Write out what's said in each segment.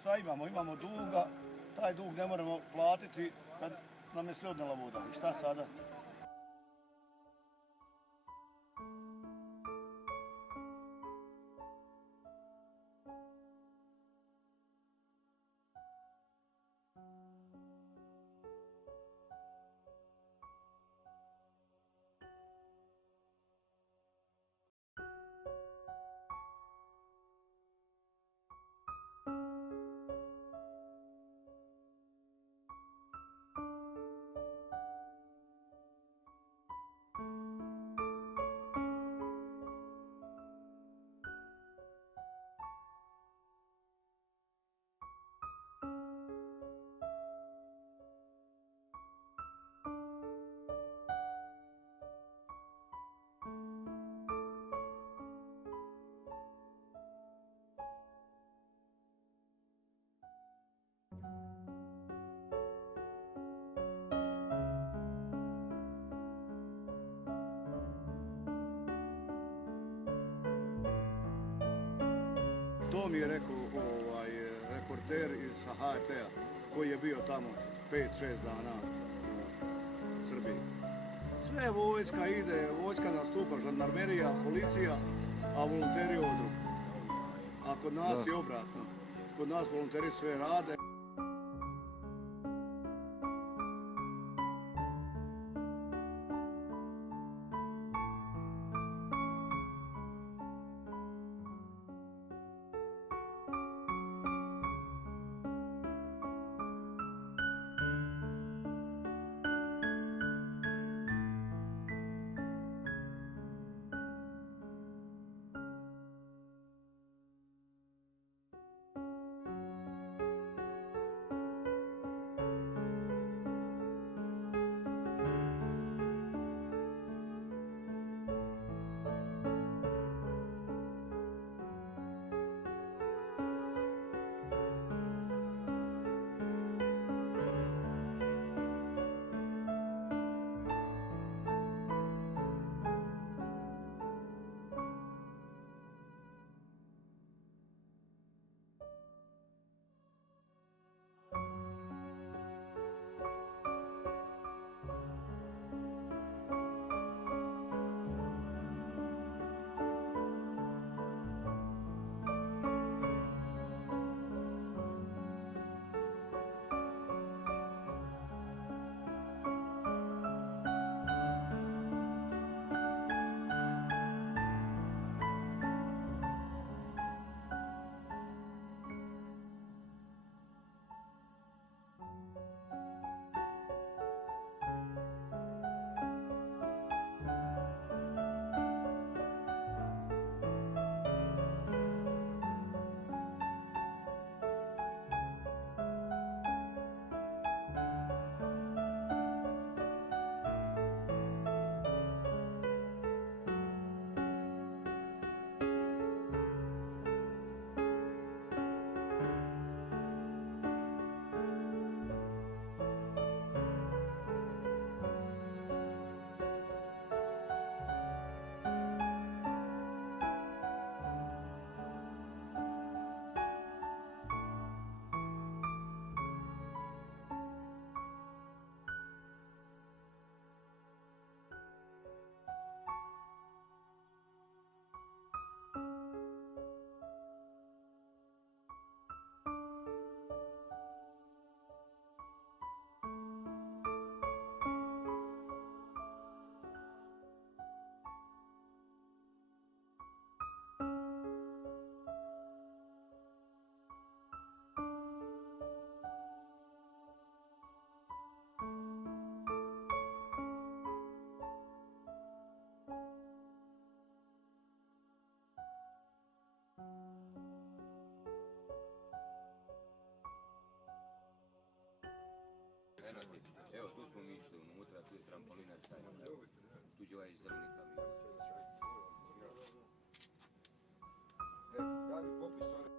šta imamo? Imamo duga, taj dug ne moramo platiti kad nam je sve odnela voda. I šta sada? To mi je rekao reporter iz HRT-a koji je bio tamo 5-6 dana u Srbiji. Sve vojska ide, vojska nastupa, žandarmerija, policija, a volonteri odru. A kod nas je obratno. Kod nas volonteri sve rade. Evo, tu smo mi išli unutra, tu je trampolina stavljena, tu je ovaj zeleni kamion. Daj mi popis one.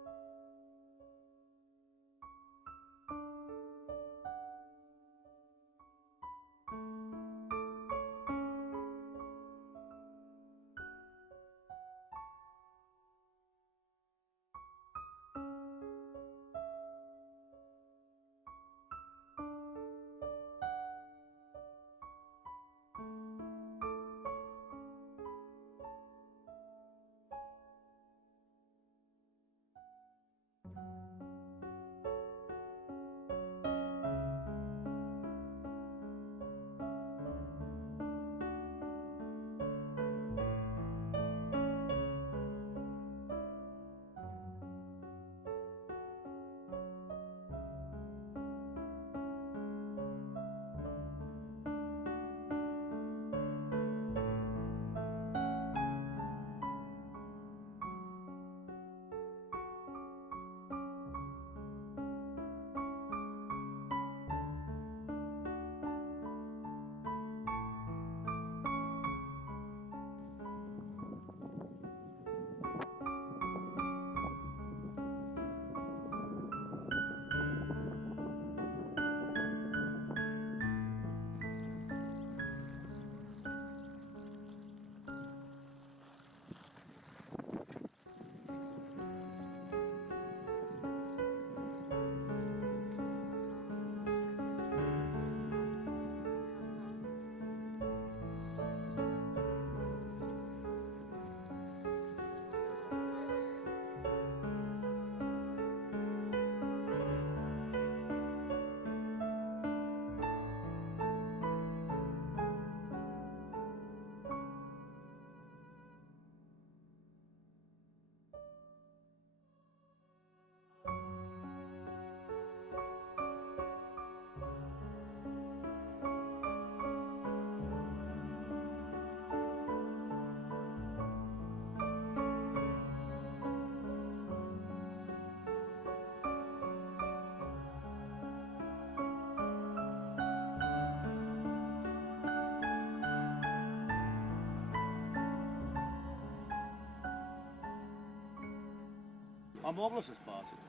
A moglo se spasiti.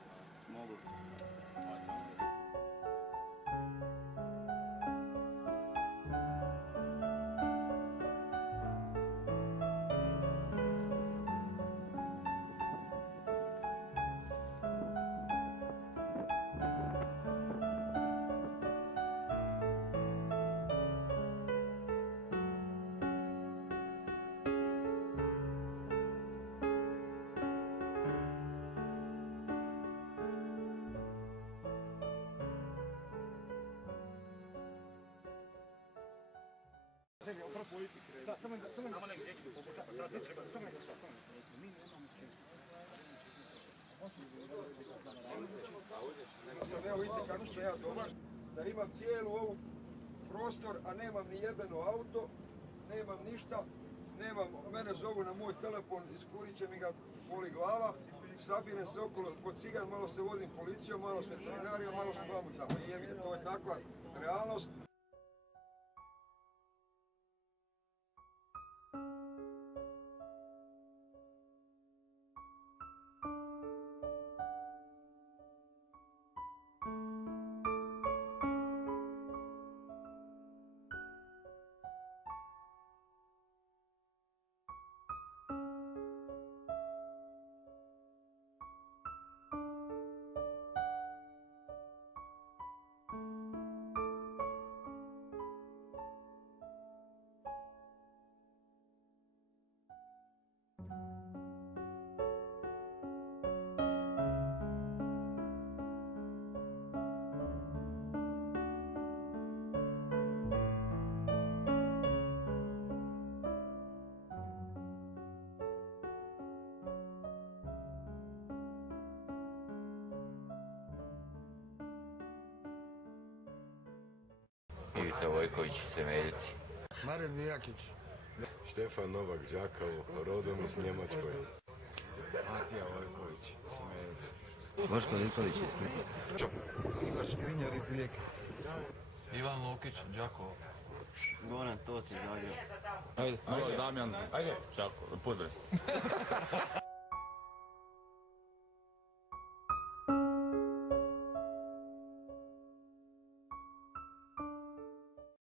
Moglo se. Evo vidite kako sam ja dobar, da imam cijelu ovu prostor, a nemam ni jedno auto, nemam ništa, mene zovu na moj telefon, iskurit će mi ga, boli glava, sabirem se okolo kod cigan, malo se vodim policijom, malo s veterinarijom, malo s glavom tamo. I vidite, to je takva realnost. Ivica Vojković, Semeljci. Maren Mijakić. Štefan Novak, Đakovo, rodom iz Njemačkoj. Matija Vojković, Semeljci. Boško Nikolić iz Splita. Igor Škrinjar iz Rijeke. Ivan Lukić, Đakovo. Goran Tot iz Zagreba. Ajde, Damjan. Ajde, Đakovo, Podrest.